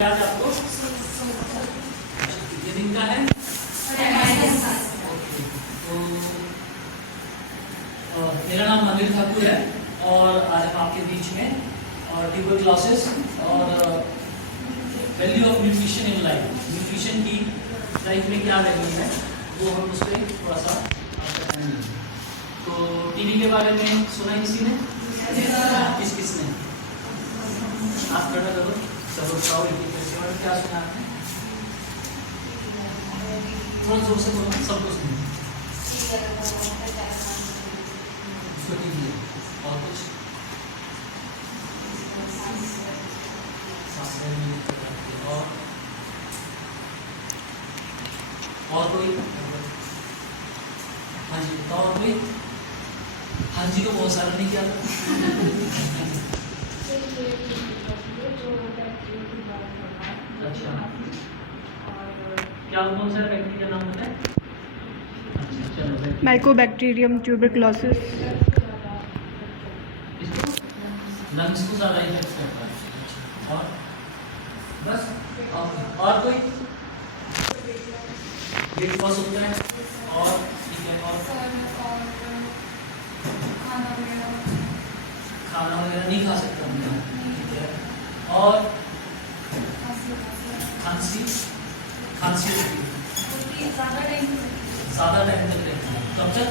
आज आपको ये दिन का है तो मेरा नाम अनिल ठाकुर है और आज हम आपके बीच में और ट्यूबरक्लोसिस और value of nutrition in life, nutrition की लाइफ में क्या वैल्यू है वो हम उस पर थोड़ा सा बताएंगे। तो टीवी के बारे में सुना किसी ने? किसने? आप खड़ा करो, चलो बताओ क्या सुना आपने? थोड़ा जोर से बोलो, सब कुछ नहीं। और कुछ और कोई? हाँ जी बताओ। और कोई? हाँ जी तो बहुत सारा नहीं किया था। अच्छा, क्या कौन सा बैक्टीरिया नाम होता है? Mycobacterium tuberculosis. इसको लंग्स को ज़्यादा इफेक्ट करता है। और बस और कोई वेट लॉस होता है और ठीक है और खाना वगैरह नहीं खा सकता ठीक है और खांसी ज़्यादा टाइम तक रहती है। कब तक?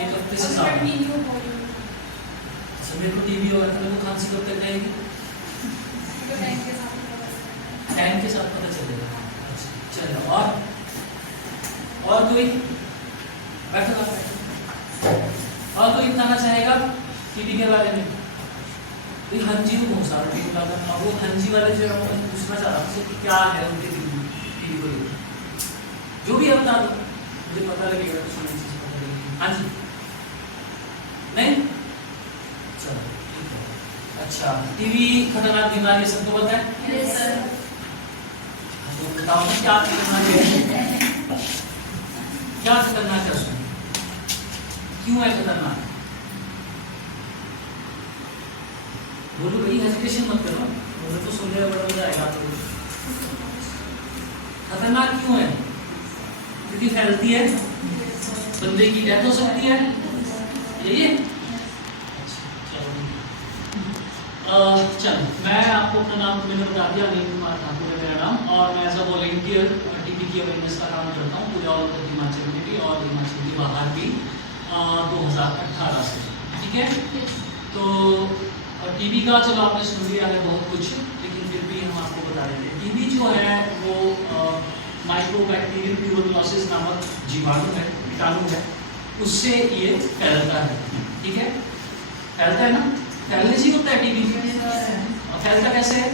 एक हफ्ते से ज़्यादा। अच्छा मेरे को टीबी हो गया था, मेरे को खांसी कब तक रहेगी? टाइम के साथ पता चलेगा। अच्छा चलो और कोई बैठो और कोई बताना चाहेगा टीबी के बारे में? तो हाँ जी को बहुत सारा टीबी का था, वो हाँ जी वाले जो मैं पूछना चाह रहा हूँ कि क्या है उनके टीबी को जो भी है बता दो, मुझे पता लगेगा तो सुनने से पता लगेगी। हाँ जी नहीं चलो ठीक है। अच्छा टीबी खतरनाक बीमारी सबको पता है? Yes sir. तो बताओ ना क्या खतरनाक है? क्या खतरनाक है उसमें? क्यों है खतरनाक? बोलो भाई, हेजिटेशन मत करो, बोलो तो सुन लिया बड़ा मजा आएगा। तो खतरनाक क्यों है? क्योंकि फैलती है, बंदे की डेथ हो सकती है, यही है। चलो मैं आपको अपना नाम मैंने बता दिया, अनिल कुमार ठाकुर है मेरा नाम और मैं एज अ वॉलंटियर टीबी की अवेयरनेस का काम करता हूँ पूरे ऑल ओवर हिमाचल में भी और हिमाचल के बाहर भी 2018 से। ठीक है, तो टीबी का चलो आपने सुन लिया है बहुत कुछ, लेकिन फिर भी हम आपको बता देते हैं। टीबी जो है वो माइकोबैक्टीरियम ट्यूबरक्लोसिस नामक जीवाणु है, कीटाणु है, उससे ये फैलता है। ठीक है, फैलता है ना, फैलने से होता है टीबी। और फैलता कैसे है?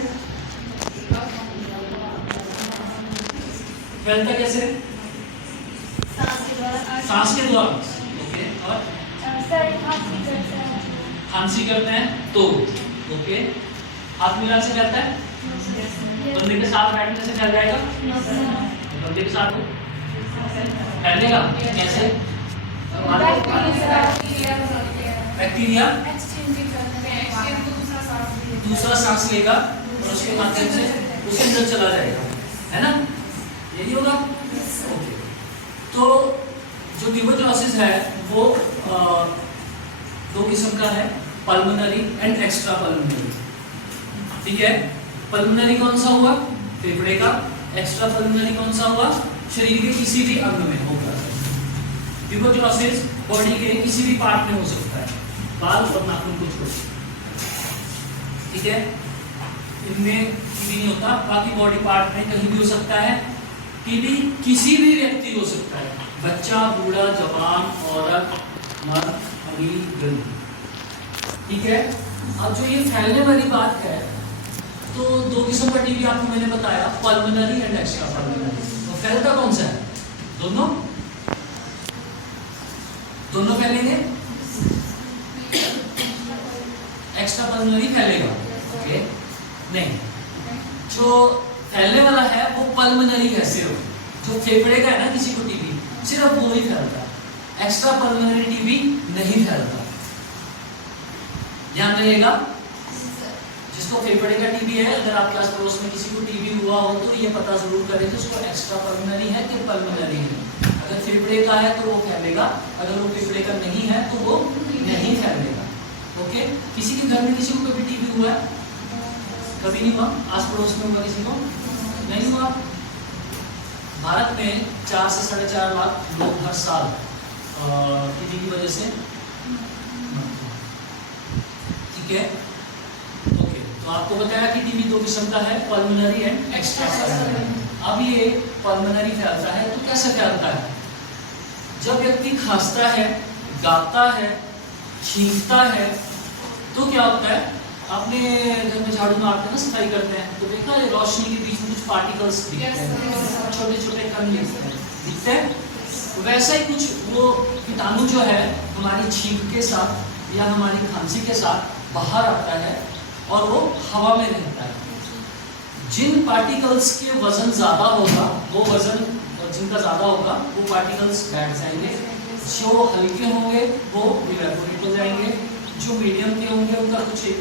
फैलता कैसे? सांस के द्वारा। ओके, और खांसी करते हैं तो ओके, हाथ मिलाने से फैलता है? बंदे के साथ बैठने से फैल जाएगा? बंदे के साथ फैलेगा कैसे? बैक्टीरिया दूसरा सांस लेगा और उसके माध्यम से उसके अंदर चला जाएगा, है ना? यही होगा। ओके, तो जो ट्यूबरक्लोसिस है वो दो किस्म का है, पल्मोनरी एंड एक्स्ट्रा पल्मोनरी। ठीक है, पल्मोनरी कौन सा हुआ? फेफड़े का। एक्स्ट्रा पल्मोनरी कौन सा हुआ? शरीर के किसी भी अंग में होगा। ट्यूबरक्लोसिस बॉडी के किसी भी पार्ट में हो सकता है, बाल और नाखून को छोड़। ठीक है, इनमें टीबी नहीं होता, बाकी बॉडी पार्ट में कहीं भी हो सकता है। टीबी किसी भी व्यक्ति हो सकता है, बच्चा, बूढ़ा, जवान, औरत, मर्द, अमीर, गरीब। ठीक है, अब जो ये फैलने वाली बात है, तो दो किस्म का टीबी आपको मैंने बताया, पल्मोनरी एंड एक्स्ट्रा पल्मोनरी। तो फैलता कौन सा है? दोनों फैलेंगे। एक्स्ट्रा पल्मोनरी फैलेगा, ओके? नहीं, जो फैलने वाला है वो पल्मोनरी है सिर्फ, जो फेफड़े का है ना किसी को टीबी, सिर्फ वो ही फैलता है। एक्स्ट्रा पल्मोनरी टीबी नहीं फैलता, ध्यान रहिएगा। जिसको फेफड़े का टीबी है, अगर आपके आस पड़ोस में किसी को टीबी हुआ हो तो ये पता जरूर करें कि उसको एक्स्ट्रा पल्मोनरी है कि पल्मोनरी है। अगर फेफड़े का है तो वो फैलेगा, अगर वो फेफड़े का नहीं है तो वो नहीं फैलेगा। ओके, किसी के घर में किसी को कभी टीबी हुआ है? कभी नहीं हुआ? आस पड़ोस में हुआ किसी को? नहीं हुआ। भारत में 4 से 4.5 लाख लोग हर साल टीबी की वजह से, ठीक है। ओके, तो आपको बताया कि टीबी 2 किस्म का है, पल्मोनरी एंड एक्स्ट्रा पल्मोनरी। अब ये पल्मोनरी फैलता है तो कैसे फैलता है? जब व्यक्ति खांसता है, गाता है, छींकता है तो क्या होता है? आपने घर में झाड़ू मारते हैं ना, सफाई करते हैं, तो देखा है रोशनी के बीच में कुछ पार्टिकल्स दिखते हैं, छोटे छोटे कण दिखते हैं। तो वैसा ही कुछ वो कीटाणु जो है हमारी छींक के साथ या हमारी खांसी के साथ बाहर आता है और वो हवा में रहता है। जिन पार्टिकल्स के वजन ज़्यादा होगा, वो वजन जिनका ज़्यादा होगा वो पार्टिकल्स बैठ जाएंगे, जो हल्के होंगे वो इवेपोरेट हो जाएंगे, जो मीडियम के होंगे उनका कुछ एक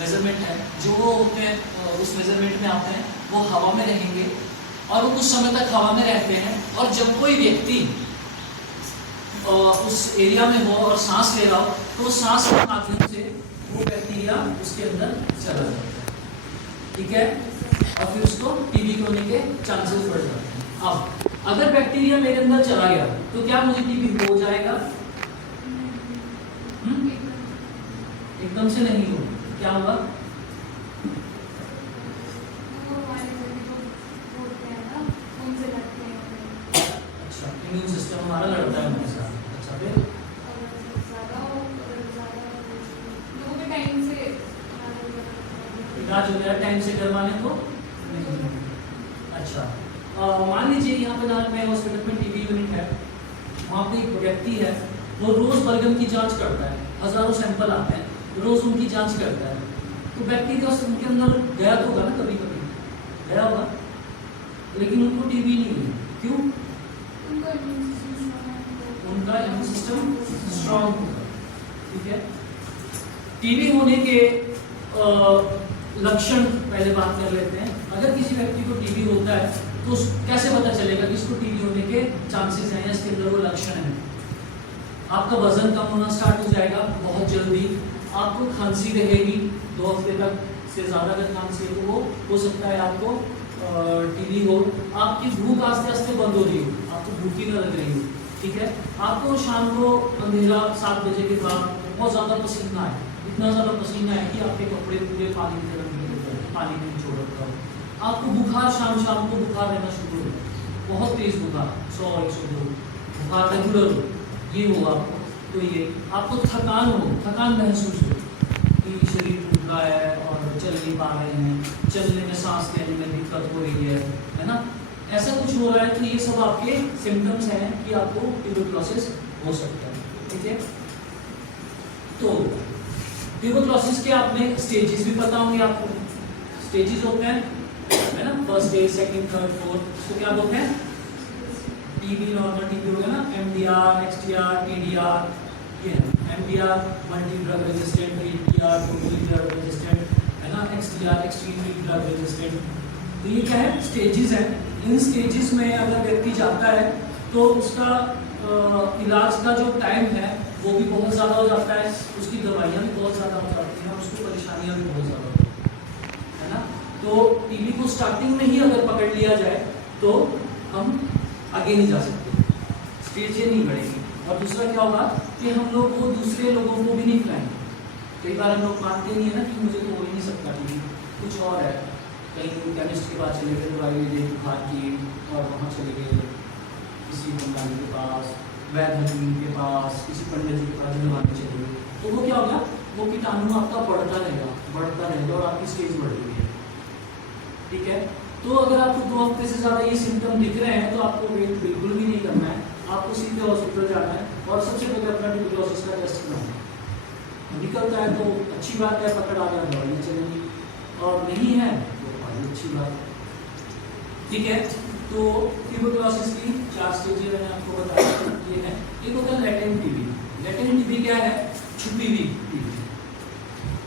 मेजरमेंट है, जो वो होते हैं उस मेजरमेंट में आते हैं, वो हवा में रहेंगे और वो कुछ समय तक हवा में रहते हैं। और जब कोई व्यक्ति उस एरिया में हो और सांस ले रहा हो तो सांस के माध्यम से वो बैक्टीरिया उसके अंदर चला जाता है, ठीक है, और फिर उसको टीबी होने के चांसेस बढ़ जाते हैं। अब अगर बैक्टीरिया मेरे अंदर चला गया तो क्या मुझे टीबी हो जाएगा? एकदम से नहीं हो, क्या होगा? अच्छा, इम्यून सिस्टम हमारा लड़ता है हमारे साथ। अच्छा, फिर इलाज हो गया टाइम से करवाने को? अच्छा, मान लीजिए यहाँ पे ना मैं हॉस्पिटल में टीबी यूनिट है, वहाँ पे एक व्यक्ति है, वो रोज बलगम की जांच करता है, हजारों सैंपल आते हैं, रोज उनकी जांच करता है, तो बैक्टीरिया उनके अंदर गया तो होगा ना, कभी कभी गया होगा, लेकिन उनको टीबी नहीं हुई। क्यों? उनका इम्यून सिस्टम स्ट्रॉन्ग होगा, ठीक है। टीबी होने के लक्षण पहले बात कर लेते हैं। अगर किसी व्यक्ति को टीबी होता है तो कैसे पता चलेगा कि इसको टीबी होने के चांसेस हैं या इसके अंदर वो लक्षण है? आपका वजन कम होना स्टार्ट हो जाएगा बहुत जल्दी, आपको खांसी रहेगी 2 हफ्ते तक से ज़्यादा, अगर खांसी है तो वो हो सकता है आपको टीबी हो। आपकी भूख आस्ते आस्ते बंद हो रही हो, आपको भूख ही न लग रही हो, ठीक है। आपको शाम को अंधेरा 7 बजे के बाद बहुत ज़्यादा पसीना है, इतना ज़्यादा पसीना है कि आपके कपड़े पूरे पानी की तरह पानी में छोड़ रखा हो। आपको बुखार शाम को बुखार रहना शुरू हो, बहुत तेज बुखार 100-102 बुखार रेगुलर हो, ये होगा आपको। तो ये आपको थकान महसूस हो कि शरीर टूट रहा है और चल नहीं पा रहे हैं, चलने में सांस लेने में दिक्कत हो रही है ना, ऐसा कुछ हो रहा है। तो ये सब आपके सिम्टम्स हैं कि आपको ट्यूबरक्लोसिस हो सकता है, ठीक है। तो ट्यूबरक्लोसिस के आपने स्टेजेस भी पता होंगे आपको, स्टेजेस होते हैं है ना, first stage, second, third, fourth, तो क्या बोलते हैं? टीबी नॉर्मल टीबी हो गया ना, एमडीआर, एक्सटीआर, टीडीआर, ये है MDR multi drug resistant, TDR totally drug resistant, है ना, एक्सटीआर एक्सट्रीमली ड्रग रेजिस्टेंट। तो ये क्या है? स्टेजेस हैं। इन स्टेजेस में अगर व्यक्ति जाता है तो उसका इलाज का जो टाइम है वो भी बहुत ज़्यादा हो जाता है, उसकी दवाइयाँ भी बहुत ज़्यादा हो जाती हैं, उसको परेशानियाँ भी बहुत ज़्यादा होती हैं, है ना। तो टीबी को स्टार्टिंग में ही अगर पकड़ लिया जाए तो हम आगे नहीं जा सकते, स्टेजें नहीं बढ़ेगी। और दूसरा क्या होगा कि हम लोग वो दूसरे लोगों को भी नहीं खिलाएंगे। कई बार हम लोग मानते नहीं है ना कि मुझे तो हो ही नहीं सकता टीबी, कुछ और है, कहीं केमिस्ट के पास चले गए, दवाई ले बुखार की, और वहाँ चले गए किसी बंगाली के पास, वैद्य हकीम के पास, किसी पंडित जी के पास दवाई चले गए, तो वो क्या होगा, वो कीटाणु आपका बढ़ता रहेगा और आपकी स्टेज बढ़ रही है, ठीक है। तो अगर आपको 2 हफ्ते से ज़्यादा ये सिम्टम दिख रहे हैं तो आपको वेट बिल्कुल भी नहीं करना है, आपको सीधे हॉस्पिटल जाना है और सबसे पहले अपना ट्यूबरक्लोसिस का टेस्ट कराना है। निकलता है तो अच्छी बात है, पकड़ आ गया दवाइयाँ चलेंगी, और नहीं है तो बड़ी अच्छी बात, ठीक है। तो ट्यूबरक्लोसिस की 4 स्टेजें मैंने आपको बताया, ये है। एक होता है लेटेंट टीबी। लेटेंट टीबी क्या है? छुपी हुई टीबी,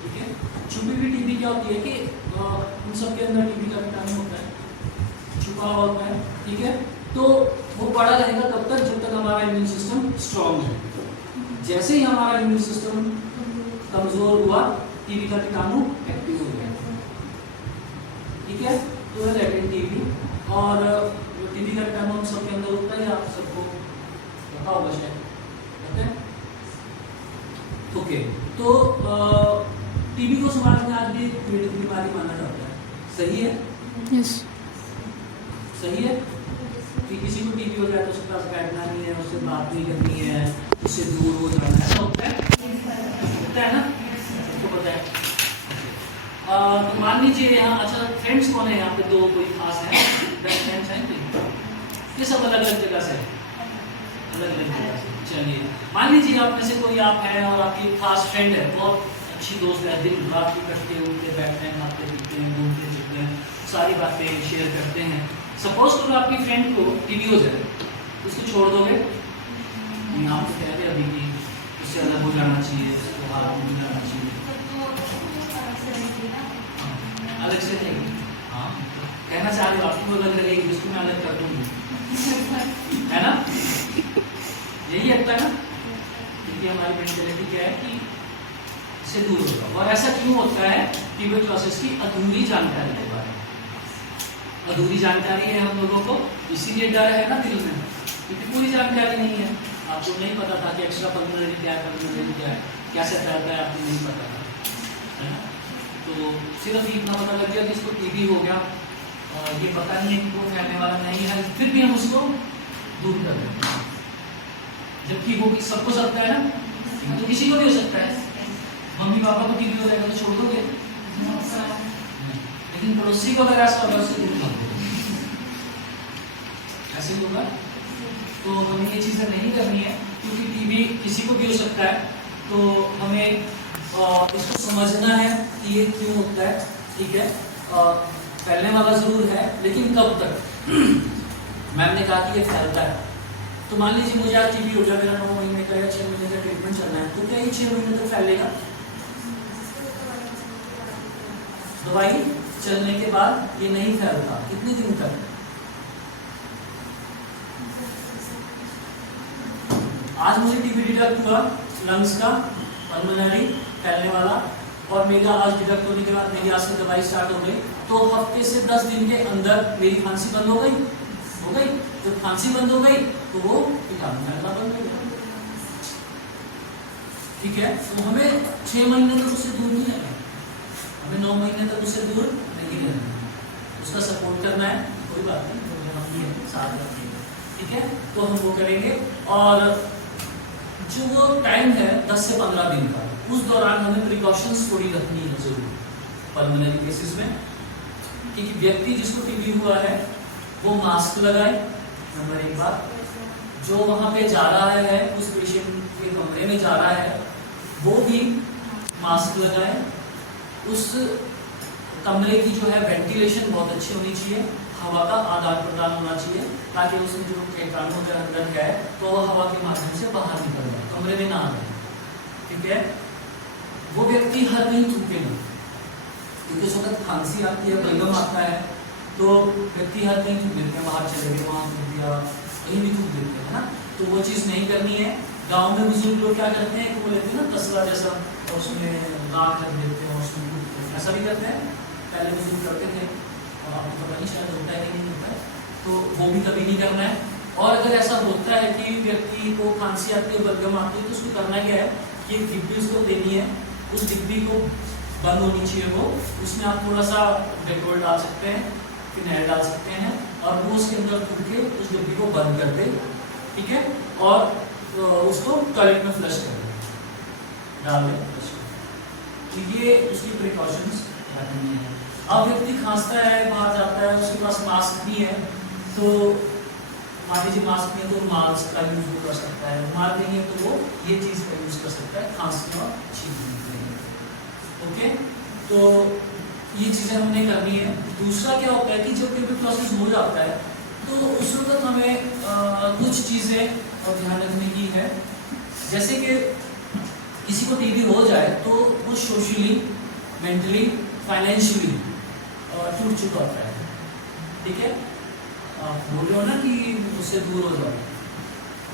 ठीक है। छुपी हुई टीबी क्या होती है कि उन सबके अंदर टीबी का कीटाणु होता है, छुपा हुआ होता है, ठीक है। तो वो पड़ा रहेगा तब तक जब तक हमारा इम्यून सिस्टम स्ट्रांग है। जैसे ही हमारा इम्यून सिस्टम कमजोर हुआ, टीबी का कीटाणु एक्टिव हो गया, ठीक है। तो है लेटेंट टीबी, और टीबी का कीटाणु हम सबके अंदर होता है, आप सबको पता होगा शायद, पता है। ओके, तो टीबी को समाज में आज भी पीड़ित बीमारी माना जाता है, सही है? यस। सही है कि किसी को टीबी हो जाए तो उसके पास बैठना नहीं है, उससे बात नहीं करनी है, उससे दूर हो जाना है, ऐसा होता है ना, सबको पता है। तो मान लीजिए यहाँ, अच्छा फ्रेंड्स कौन है यहाँ पे, दो कोई खास है, बेस्ट फ्रेंड्स हैं कोई? ये सब अलग अलग जगह से, अलग अलग जगह से। चलिए मान लीजिए आप में से कोई आप हैं और आपकी खास फ्रेंड है, बहुत अच्छी दोस्त है, दिन रात की कटते उठते बैठते हैं, खाते पीते हैं, घूमते फिरते हैं, सारी बातें शेयर करते हैं। सपोज करो आपकी फ्रेंड को टीबी हो जाए, उसको छोड़ दोगे? आप तो कह रहे अभी कि उससे अलग हो जाना चाहिए, उसको हाथ में जाना चाहिए, अलग से रहेगी। हाँ, कहना चाह रही हो आपकी अलग रहेगी, उसको मैं अलग कर दूंगी, है ना? यही लगता है ना, क्योंकि हमारी मेंटालिटी क्या है कि से दूर होगा। और ऐसा क्यों होता है? ट्यूबरक्लोसिस की अधूरी जानकारी के बारे में, अधूरी जानकारी है हम लोगों को, इसीलिए डर है ना दिल में, क्योंकि पूरी जानकारी नहीं है। आपको नहीं पता था कि एक्स्ट्रा पल्मोनरी क्या है, पल्मोनरी क्या है, कैसे फैलता है, आपको नहीं पता था, है ना। तो सिर्फ इतना पता लग गया कि इसको टीबी हो गया, और ये पता नहीं है कि वो फैलने वाला नहीं है, फिर भी हम उसको दूर कर देते हैं, जबकि वो सबको सकता है ना, तो किसी को भी हो सकता है। मम्मी पापा को टीबी हो जाएगा तो छोड़ दोगे? लेकिन पड़ोसी को अगर ऐसा होगा उससे दूर मत दो, ऐसे ही होगा। तो हमें ये चीज़ें नहीं करनी है, क्योंकि टीबी किसी को भी हो सकता है। तो हमें इसको समझना है कि ये क्यों होता है, ठीक है। फैलने वाला जरूर है, लेकिन कब तक? मैम ने कहा कि ये फैलता है। तो मान लीजिए मुझे आज टीबी हो गया, मेरा 9 महीने का या 6 महीने का ट्रीटमेंट चलना है, तो क्या ये 6 महीने तक फैलेगा? दवाई चलने के बाद ये नहीं फैलता, कितने दिन तक? आज मुझे टीबी डिटेक्ट हुआ, लंग्स का, पल्मोनरी, फैलने वाला, और मेरा आज डिटेक्ट होने के बाद मेरी आज से दवाई स्टार्ट हो गई, तो हफ्ते से 10 दिन के अंदर मेरी खांसी बंद हो गई, हो गई। जब खांसी बंद हो गई तो वो कीटाणु फैलना बंद हो गया, ठीक है। तो हमें 6 महीने तक उससे दूर नहीं रहना, हमें 9 महीने तक उससे दूर नहीं रहना, उसका सपोर्ट करना है, कोई बात नहीं, हम भी हैं साथ रखेंगे, ठीक है। तो हम वो करेंगे, और जो वो टाइम है 10 से 15 दिन का, उस दौरान हमें प्रिकॉशंस थोड़ी रखनी है जरूर पल्मोनरी केसेस में, क्योंकि व्यक्ति जिसको टीबी हुआ है वो मास्क लगाए, नंबर 1 बात। जो वहाँ पे जा रहा है, उस पेशेंट के कमरे में जा रहा है, वो भी मास्क लगाए। उस कमरे की जो है वेंटिलेशन बहुत अच्छी होनी चाहिए, हवा का आदान प्रदान होना चाहिए, ताकि उसमें जो कीटाणु के अंदर है तो वह हवा के माध्यम से बाहर निकल जाए, कमरे में ना आए, ठीक है। वो व्यक्ति हर नहीं थूकेगा, क्योंकि उस वक्त खांसी आती है, बलगम आता है, तो व्यक्ति हर नहीं थूक देते हैं, बाहर चले गए, वहाँ थूक दिया, कहीं भी थूक देते हैं, है ना। तो वो चीज़ नहीं करनी है। गाँव में बुजुर्ग लोग क्या करते हैं कि वो लेते हैं ना तसला जैसा, और उसमें दाग कर देते हैं, उसमें ऐसा भी करते हैं, पहले बुजुर्ग करते थे, और आपको पता नहीं शायद होता है कि नहीं होता है, तो वो भी कभी नहीं करना है। और अगर ऐसा होता है कि व्यक्ति को खांसी आती है, बलगम आती है, तो उसको करना क्या है कि एक डिब्बी उसको देनी है, उस डिब्बी को बंद होनी चाहिए वो, उसमें आप थोड़ा सा डेटोल डाल सकते हैं, फिनाइल डाल सकते हैं, और वो उसके अंदर थूक के उस डिब्बी को बंद कर दे, ठीक है, और उसको टॉयलेट में फ्लश कर दे, डाल दें फ्लश कर। तो ये उसकी प्रिकॉशंस रखनी है। अब व्यक्ति खांसता है, बाहर जाता है, उसके पास मास्क नहीं है, तो मान लीजिए मास्क नहीं है तो मास्क का यूज वो कर सकता है, रुमाल नहीं है तो वो ये चीज़ का यूज कर सकता है, खांसने और छींकने के लिए, ओके। तो ये चीज़ें हमने करनी है। दूसरा क्या होता है कि जब ट्यूबरक्लोसिस हो जाता है तो उस वक्त हमें कुछ चीज़ें ध्यान रखने की है, जैसे कि किसी को टीबी हो जाए तो वो सोशली मेंटली फाइनेंशियली टूट चुका होता है। ठीक है, आप बोल रहे हो ना कि मुझसे दूर हो जाओ,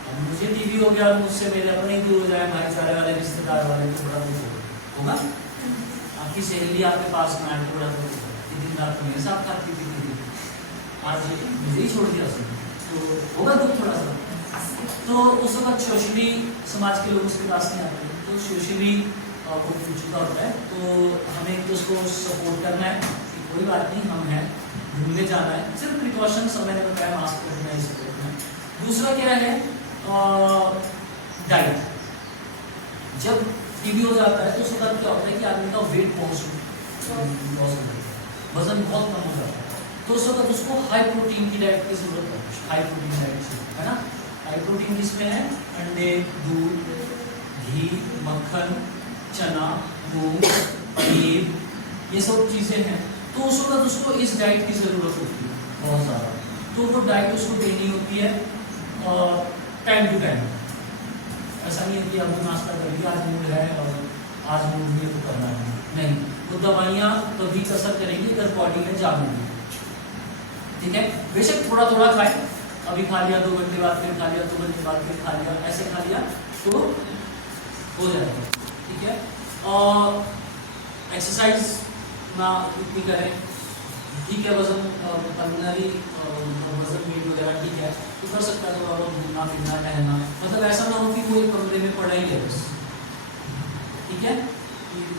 अब मुझे टीवी हो गया, मुझसे मेरे अपने ही दूर हो जाए, भाईचारे वाले रिश्तेदार वाले तो बड़ा दुख होगा। आपकी सहेली आपके पास में आए तो बड़ा दुख होगा, दिन रात मेरे साथ खाती पीती थी, आज मुझे ही छोड़ दिया उसने, तो होगा दुख थोड़ा सा। तो उस वक्त सोशली समाज के लोग उसके पास नहीं आते, तो सोशली वो टूट चुका होता है। तो हमें एक उसको सपोर्ट करना है कि कोई बात नहीं, हम हैं, घूमने जाना है, सिर्फ प्रिकॉशन समय ने बताया, मास्क पहनना है, इसे रखना है। दूसरा क्या है, डाइट। जब टीबी हो जाता है तो उस वक्त क्या होता है कि आदमी का वेट लॉस हो जाता है, वजन बहुत कम हो जाता है, तो उस वक्त उसको हाई प्रोटीन की डाइट की जरूरत है, हाई प्रोटीन डाइट है ना। हाई प्रोटीन किसमें है, अंडे, दूध, घी, मक्खन, चना, मूंग, पनीर, ये सब चीज़ें हैं। तो उस वक्त उसको इस डाइट की ज़रूरत होती है बहुत ज़्यादा, तो वो डाइट उसको देनी होती है टाइम टू टाइम। ऐसा नहीं है कि अब नाश्ता कर लिया, आज मूड है और आज मूड में तो करना है, नहीं, वो दवाइयाँ कभी असर करेंगी अगर बॉडी में जागेंगी। ठीक है, बेशक थोड़ा थोड़ा खाए, अभी खा लिया, 2 घंटे बाद फिर खा लिया, 2 घंटे बाद फिर खा लिया, ऐसे खा लिया तो हो जाएगा। ठीक है, और एक्सरसाइज ना इतनी करें, ठीक है, वजन पल्मोनरी वजन वेट वगैरह ठीक है तो कर सकता है, थोड़ा बहुत घूमना फिरना टहलना, मतलब ऐसा ना हो कि वो एक कमरे में पड़ा ही है बस। ठीक है,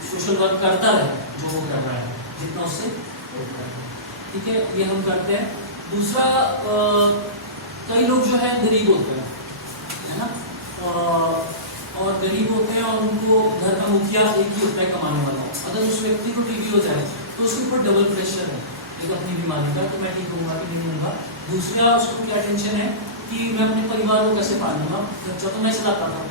सोशल वर्क करता है जो वो कर रहा है, जितना उससे होता है। ठीक है, ये हम करते हैं। दूसरा, कई लोग जो है गरीब होते हैं, है ना, और गरीब होते हैं और उनको घर का मुखिया एक ही होता है कमाने वाला। अगर उस व्यक्ति को टीबी हो जाए तो उसके ऊपर डबल प्रेशर है, एक अपनी बीमारी का कि मैं ठीक होऊंगा कि नहीं होऊंगा, दूसरा उसको क्या टेंशन है कि मैं अपने परिवार को कैसे पालूंगा, खर्चा तो मैं चलाता था,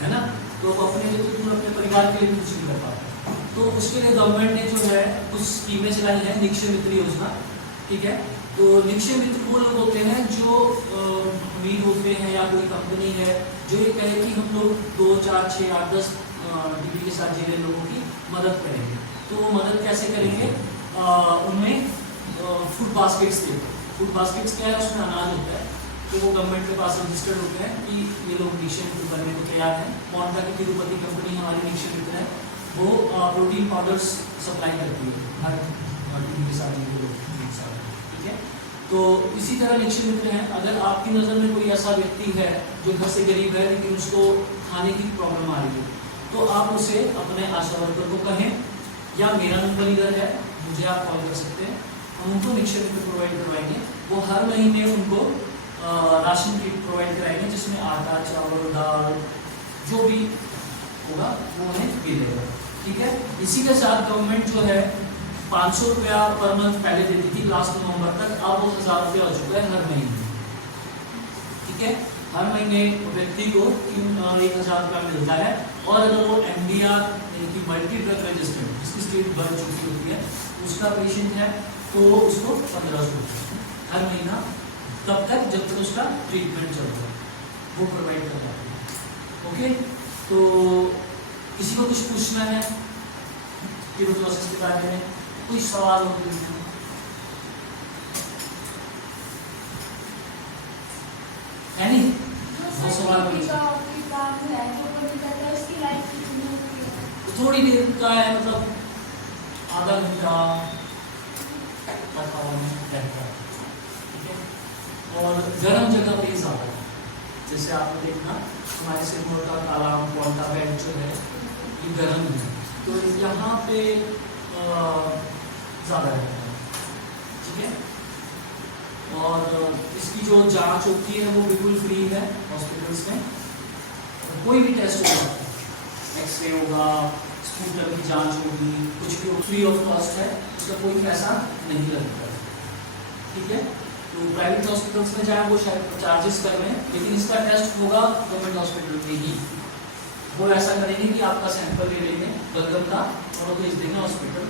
है ना, तो अपने लिए तो दूर अपने परिवार के लिए कुछ नहीं कर पाता। तो उसके लिए गवर्नमेंट ने जो है कुछ स्कीमें चलाई हैं, निक्षय मित्र योजना। ठीक है, तो निक्षय मित्र वो लोग होते हैं जो अमीर होते हैं या कोई कंपनी है जो ये कहे कि हम लोग 2, 4, 6, 8, 10 टीबी के साथ जी रहे लोगों की मदद करेंगे। तो वो मदद कैसे करेंगे, उनमें फूड बास्केट्स देते हैं। फूड बास्केट्स क्या है, उसमें अनाज होता है, तो वो गवर्नमेंट के पास रजिस्टर्ड होते हैं कि ये लोग निक्षय मित्र बनने को तैयार हैं। मोंटा की तिरुपति कंपनी हमारी निक्षय मित्र है, वो प्रोटीन पाउडर्स सप्लाई करती है हर टीबी के साथ जी लोग के साथ। ठीक है, तो इसी तरह निक्षय मित्र हैं। अगर आपकी नज़र में कोई ऐसा व्यक्ति है जो घर से गरीब है लेकिन उसको खाने की प्रॉब्लम आ रही है, तो आप उसे अपने आशा वर्कर को कहें, या मेरा नंबर इधर है, मुझे आप कॉल कर सकते हैं, हम उनको निक्षय मित्र प्रोवाइड करवाएंगे। वो हर महीने उनको राशन किट प्रोवाइड कराएंगे जिसमें आटा, चावल, दाल जो भी होगा वो उन्हें मिलेगा। ठीक है, इसी के साथ गवर्नमेंट जो है 500 रुपया पर मंथ पहले देती थी लास्ट नवंबर तक, अब वो 1000 रुपया हो चुका है हर महीने। ठीक है, हर महीने व्यक्ति को 1000 रुपया मिलता है, और अगर वो MDR यानी कि मल्टी ड्रग रजिस्टर्ड जिसकी स्टेट बन चुकी होती है उसका पेशेंट है तो उसको 1500 रुपये हर महीना, तब तक जब तक उसका ट्रीटमेंट चलता है, वो प्रोवाइड कर जाती है। ओके, तो किसी को कुछ पूछना है ट्यूबरकुलोसिस के बारे में, कोई सवाल हो तो है नहीं, वो सवाल थोड़ी देर का है, मतलब आधा घंटा रहता है। ठीक है, और गर्म जगह पे ज़्यादा है, जैसे आपने देखना हमारे सिरमौर का तालाब पौंटा बेल्ट जो है ये गर्म है, तो यहाँ पे ज़्यादा रहता है। ठीक है, और इसकी जो जांच होती है वो बिल्कुल फ्री है हॉस्पिटल्स में, कोई भी टेस्ट होगा, एक्सरे होगा, स्पूटर की जांच होगी, कुछ भी फ्री ऑफ कॉस्ट है, उसका कोई पैसा नहीं लगता है। ठीक है, तो प्राइवेट हॉस्पिटल्स में जाए वो शायद चार्जेस कर लें, लेकिन इसका टेस्ट होगा गवर्नमेंट हॉस्पिटल में ही। वो ऐसा करेंगे कि आपका सैंपल ले लेंगे बलगम का और भेज देंगे हॉस्पिटल,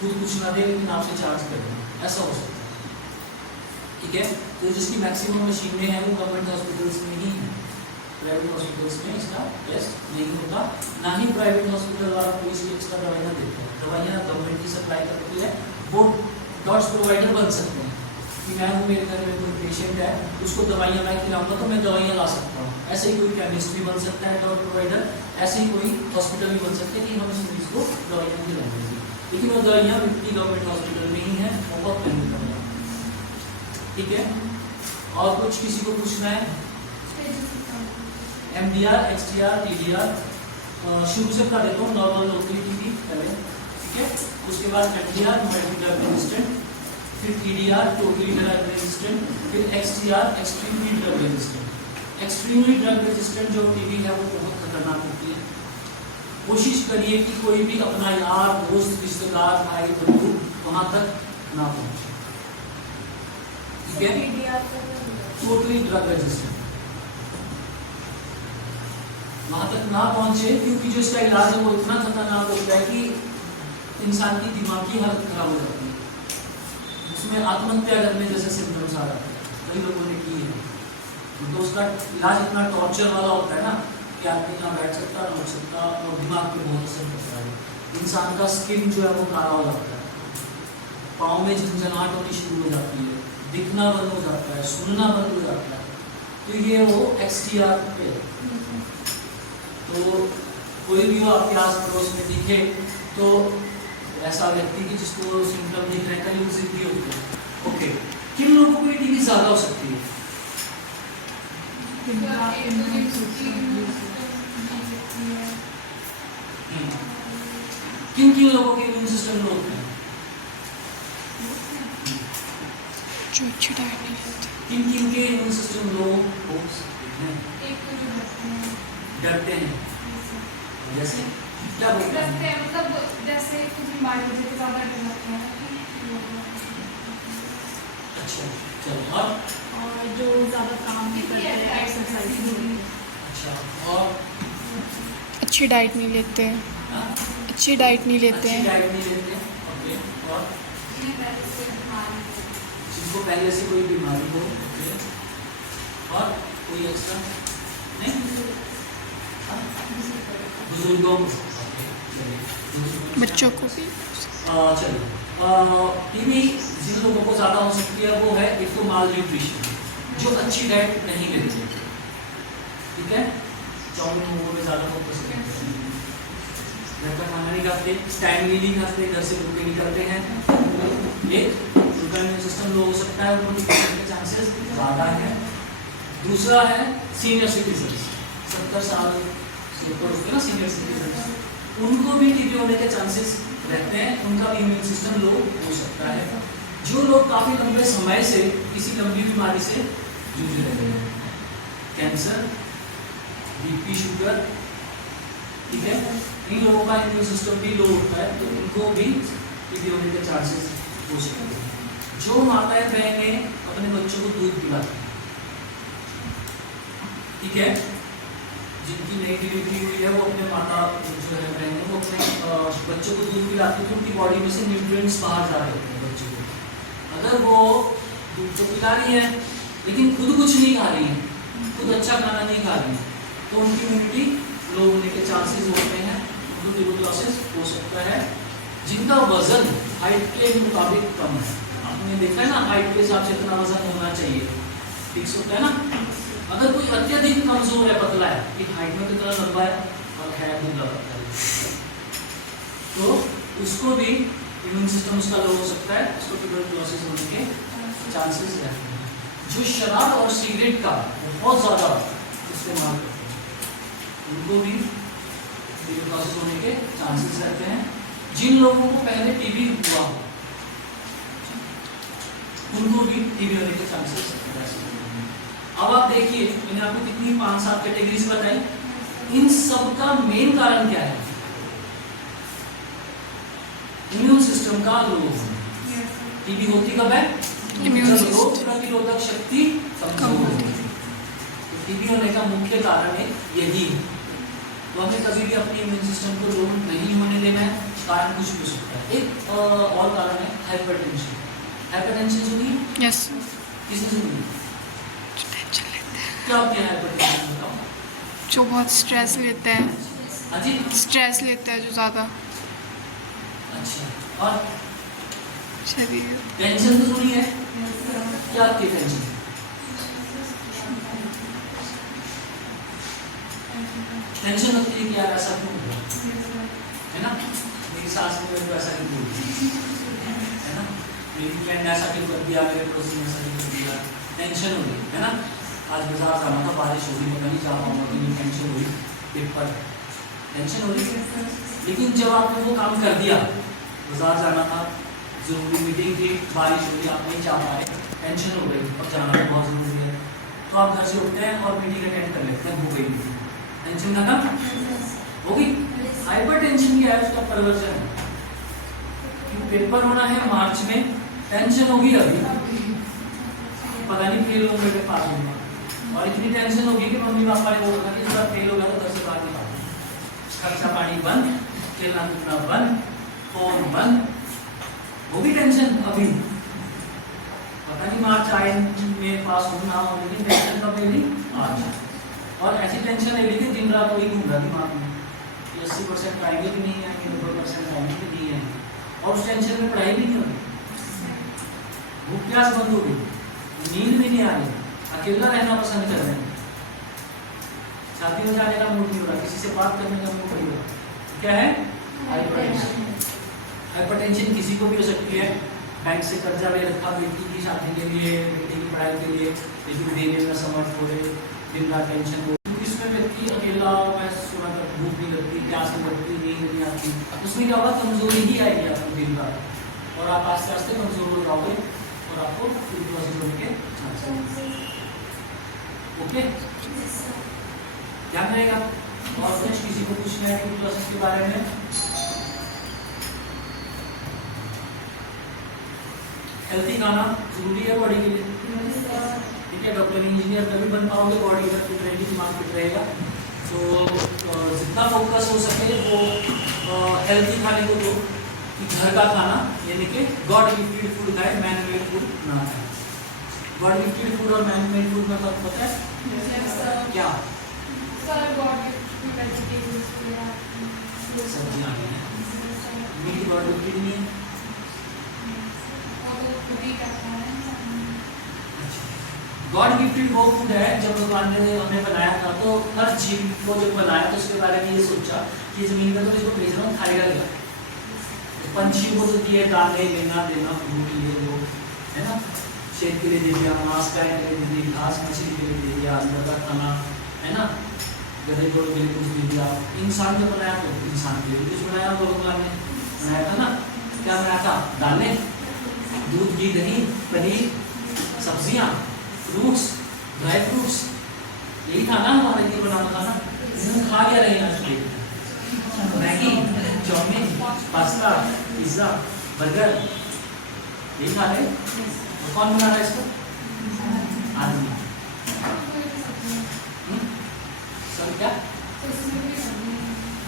खुद कुछ ना दे लेकिन आपसे चार्ज कर देंगे, ऐसा हो सकता है। ठीक है, तो जिसकी मैक्सिमम मशीनें हैं वो गवर्नमेंट हॉस्पिटल्स में ही हैं। प्राइवेट हॉस्पिटल्स में इसका टेस्ट नहीं होता, ना ही प्राइवेट हॉस्पिटल वाला कोई सी एक्स्ट्रा दवाइयाँ देते हैं। दवाइयाँ गवर्नमेंट की सप्लाई करती है, वो डॉट्स प्रोवाइडर बन सकते हैं कि मैं हूँ, मेरे घर में कोई पेशेंट है, उसको दवाइयाँ मैं खिलाऊंगा तो मैं दवाइयाँ ला सकता हूँ। ऐसे ही कोई केमिस्ट भी बन सकता है डॉट प्रोवाइडर, ऐसे ही कोई हॉस्पिटल भी बन सकते हैं कि हम इस मरीज को दवाइयाँ खिलाएंगे, लेकिन वो दवाइयाँ भी गवर्नमेंट हॉस्पिटल में ही है, बहुत महंगी दवाइयाँ। ठीक है, और कुछ किसी को पूछना है? MDR, XDR, DDR शुरू से बता देता हूँ। नॉर्मल लोकली टीबी पहले, ठीक है, उसके बाद MDR मल्टी ड्रग रेजिस्टेंट, फिर TDR टोटली ड्रग रेजिस्टेंट, फिर XDR extremely drug resistant. Extremely drug resistant जो टीबी है वो बहुत खतरनाक होती है। कोशिश करिए कि कोई भी अपना यार दोस्त रिश्तेदार भाई बंधु वहां तक ना पहुंचे, ठीक है। टोटली ड्रग रेजिस्टेंट वहां तक ना पहुंचे, क्योंकि जो इसका इलाज है वो इतना खतरनाक होता है कि इंसान की दिमागी हालत खराब हो जाती है, उसमें आत्महत्या करने जैसे सिम्टम्स आ जाते हैं, कई लोगों ने की है। तो उसका इलाज इतना टॉर्चर वाला होता है ना कि आदमी ना बैठ सकता ना उठ सकता, और दिमाग पे बहुत असर पड़ता है। इंसान का स्किन जो है वो काला हो जाता है, पाँव में झंझनाहट होनी शुरू हो जाती है, दिखना बंद हो जाता है, सुनना बंद हो जाता है। तो ये वो XDR पे है। तो कोई भी हो आपके आस पड़ोस में दिखे तो ऐसा व्यक्ति की जिसको सिम्टम दिख रहे हैं, कहीं वो जिद्दी होती है। ओके, किन लोगों को ये टीबी ज्यादा हो सकती है? किन किन लोगों के इम्यून सिस्टम लो होते हैं? जो अच्छी डाइट नहीं लेते। किन किन के इम्यून सिस्टम लो हो सकते हैं? डरते हैं, जैसे क्या बोलते हैं? मतलब जैसे कुछ बीमारी हो जाती है, ज़्यादा डर लगता है। अच्छा, चलो। और जो ज़्यादा काम नहीं करते हैं, एक्सरसाइज नहीं करते। अच्छा, और अच्छी डाइट नहीं लेते, हाँ? अच्छी डाइट नहीं लेते अच्छी हैं। डाइट नहीं लेते। ओके, और जिनको पहले से कोई बीमारी हो। ओके, और कोई एक्स्ट्रा नहीं? हाँ? बुजुर्गों को, बच्चों को भी। चलिए, टीबी जिन लोगों को ज़्यादा हो सकती है वो है एक तो माल न्यूट्रिशन, जो अच्छी डाइट नहीं लेते, ठीक है। चाउमीन मोमो में ज़्यादा फोकस करते हैं, घर का खाना नहीं खाते, टाइमली नहीं खाते, घर से भूखे निकलते हैं, एक उनका इम्यून सिस्टम लो हो सकता है, उनको टीबी के चांसेस ज़्यादा है। दूसरा है सीनियर सिटीजन, 70 साल से ऊपर होते हैं ना सीनियर सिटीजन, उनको भी टीबी होने के चांसेस रहते हैं, उनका भी इम्यून सिस्टम लो हो सकता है। जो लोग काफ़ी लंबे समय से किसी लंबी बीमारी से जूझ रहे हैं, कैंसर, बीपी, शुगर, ठीक है, इन लोगों का इम्यून सिस्टम भी लो होता है, तो उनको भी टीबी होने के चांसेस हो सकते हैं। जो माताएं बहनें अपने बच्चों को दूध पिलाती हैं, ठीक है, जिनकी नई डिलीवरी हुई है वो अपने माता जो है बहनें वो अपने बच्चों को दूध पिलाती है, उनकी बॉडी में से न्यूट्रिएंट्स बाहर जा रहे होते हैं बच्चों को। अगर वो दूध तो पिला रही है लेकिन खुद कुछ नहीं खा रही है, खुद अच्छा खाना नहीं खा रही है, तो उनकी इम्यूनिटी लो होने के चांसेस होते हैं, उनको ट्यूबरकुलोसिस हो सकता है। जिनका वजन हाइट के मुताबिक कम है, आपने देखा है ना हाइट के हिसाब से इतना वजन होना चाहिए, फिक्स होता है ना। अगर कोई अत्यधिक कमजोर है, पतला है, कि हाइट में कितना लंबा है और है दुबला पतला है, तो उसको भी इम्यून सिस्टम उसका लो हो सकता है, उसको ट्यूबरकुलोसिस होने के चांसेस रहते हैं। जो शराब और सिगरेट का बहुत ज़्यादा इस्तेमाल करते हैं, उनको भी ट्यूबरकुलोसिस होने के चांसेस रहते हैं। जिन लोगों को पहले टीबी हुआ हो उनको भी टीबी होने के चांसेस रहते हैं। अब आप देखिए, मैंने आपको कितनी 5-7 कैटेगरीज बताई, इन सब का मेन कारण क्या है? इम्यून सिस्टम का लो होना। टीबी होती कब है? जब रोग प्रतिरोधक शक्ति कमजोर होती है। तो टीबी होने का मुख्य कारण है यही है। तो हमें कभी भी अपने इम्यून सिस्टम को लो नहीं होने देना है, कारण कुछ भी हो सकता है। एक और कारण है हाइपरटेंशन। हाइपरटेंशन सुनिए? यस। किसने सुनी? क्या होती है हाइपरटेंशन बताओ? जो बहुत स्ट्रेस लेते हैं, हाँ जी, स्ट्रेस लेते हैं जो ज़्यादा अच्छा। और शरीर टेंशन तो थोड़ी है, क्या आपकी टेंशन? टेंशन लगती है कि यार ऐसा क्यों हो रहा है ना, मेरी सास ने मेरे को ऐसा क्यों बोल दिया, है ना, मेरी फ्रेंड ऐसा क्यों कर दिया, मेरे पड़ोसी ने ऐसा क्यों कर दिया, टेंशन हो रही है ना। आज बाजार जाना था, बारिश हो रही, मैं नहीं जा पाऊंगा, तो टेंशन हुई, पेपर टेंशन हो रही है। लेकिन जब आपने वो काम कर दिया, बाजार जाना था, जरूरी मीटिंग थी, बारिश हो रही, आप नहीं जा पाए, टेंशन हो गई, अब जाना तो बहुत जरूरी है, तो आप घर से उठते हैं और मीटिंग अटेंड कर लेते हैं, हो गई मीटिंग, टेंशन खत्म होगी। हाइपर टेंशन क्या है, उसका परिवर्तन है कि पेपर होना है मार्च में, टेंशन होगी अभी, पता नहीं फेल हो गए पास होगा, और इतनी टेंशन होगी कि मम्मी पापा ने बोला कि अगर फेल हो गया तो घर से बाहर निकाल, खर्चा पानी बंद, खेलना कूदना बंद, फोन बंद, होगी टेंशन अभी, पता नहीं मार्च आए में पास हो ना हो, लेकिन टेंशन कब मिली आज। और ऐसी टेंशन है कि दिन रात वही घूम रहा दिमाग में, 80% आएंगे कि नहीं आएंगे, 90% आएंगे कि नहीं आएंगे, और उस टेंशन में पढ़ाई भी नहीं होगी, भूख प्यास बंद हो गई, नींद भी नहीं आ रही, अकेला रहना पसंद कर रहे हैं, शादी में जाने का मूड नहीं हो रहा, किसी से बात करने का मूड नहीं हो रहा, क्या है हाइपरटेंशन। हाइपरटेंशन किसी को भी हो सकती है, बैंक से कर्जा ले रखा बेटी की शादी के लिए, बेटी की पढ़ाई के लिए, लेकिन देने में समर्थ हो रहे, दिन रात टेंशन हो, इसमें व्यक्ति अकेला महसूस होना, भूख नहीं लगती, प्यास नहीं लगती, नींद नहीं आती, उसमें क्या होगा, कमजोरी ही आएगी आपको दिन रात, और आप आस्ते आस्ते कमजोर हो जाओगे और आपको ट्यूबरकुलोसिस होने के चांसेस। ओके, ध्यान रहेगा। और कुछ किसी को पूछना है ट्यूबरकुलोसिस के बारे में? हेल्थी खाना जरूरी है बॉडी के लिए, ठीक है, डॉक्टर इंजीनियर तभी बन पाओगे, बॉडी अगर फिट रहेगी, दिमाग फिट रहेगा, तो जितना फोकस हो सके वो हेल्थी खाने को दो, कि घर का खाना, यानी कि गॉड गिफ्टेड फूड खाए, मैन मेड फूड ना खाए। गॉड गिफ्टेड फूड और मैन मेड फूड में फर्क पता है क्या? सब्जियां हैं, मीट गॉड गिफ्टेड नहीं है। गॉड गिफ्टेड वो फूड है, जब भगवान ने हमें बनाया था तो हर जीव को जब बनाया तो उसके बारे में ये सोचा कि जमीन में तो इसको भेज रहा हूँ, खाएगा क्या, पंछियों को तो दिए दाने लेना देना, फ्रूट लिए वो, है ना, शेर के लिए दे दिया, मांस गाय के लिए दे दी, घास मछली के लिए दे दिया, अंदर का खाना, है ना, गधे घोड़े के लिए कुछ दे दिया। इंसान ने बनाया तो इंसान के लिए कुछ बनाया, भगवान ने बनाया था ना, क्या बनाया था, दालें, दूध घी दही पनीर सब्जियां फ्रूट्स ड्राई फ्रूट्स, यही था ना हमारे लिए बनाना था ना। इसमें खा क्या रहे हैं आज के, Maggi chow mein pasta pizza burger, यही खा रहे। तो कौन बना रहा है इसको, आदमी। सब क्या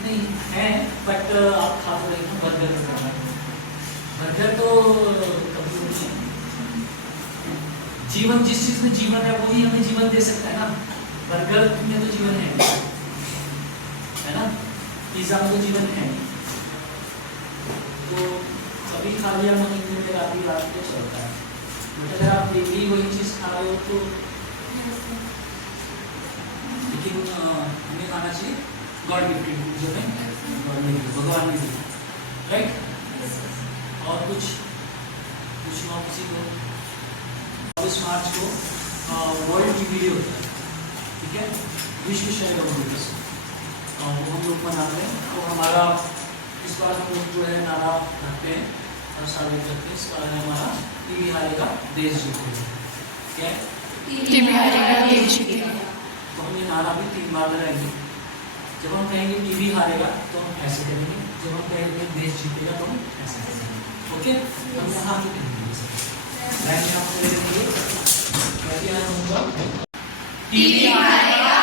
नहीं है, बट आप खा तो रहे हो बर्गर वगैरह, बर्गर तो कभी नहीं है। जीवन, जिस चीज में जीवन है वही हमें जीवन दे सकता है ना, बर्गर में तो जीवन है ना, पिज्जा में तो जीवन है, तो कभी खा लिया महीने में रात रात को चलता है, बट अगर आप डेली वही चीज खा रहे हो तो, लेकिन हमें खाना चाहिए गॉड गिफ्टेड फूड, जो है भगवान ने दिया, राइट। और कुछ पूछना किसी को? 24 मार्च को वर्ल्ड टीबी डे होता है, ठीक है, विश्व क्षय रोग दिवस, वो हम लोग मनाते हैं। तो हमारा इस बार हम लोग जो है नारा रखते हैं और सारे करते हैं, इस बार हमारा टीबी हारेगा देश जीतेगा, क्या है, टीबी हारेगा देश जीतेगा। तो हम ये नारा भी 3 बार लगाएंगे। जब हम कहेंगे टीबी हारेगा तो हम ऐसे करेंगे, जब हम कहेंगे देश जीतेगा तो हम ऐसे करेंगे, ओके। हम यहाँ पे करेंगे टीबी हारेगा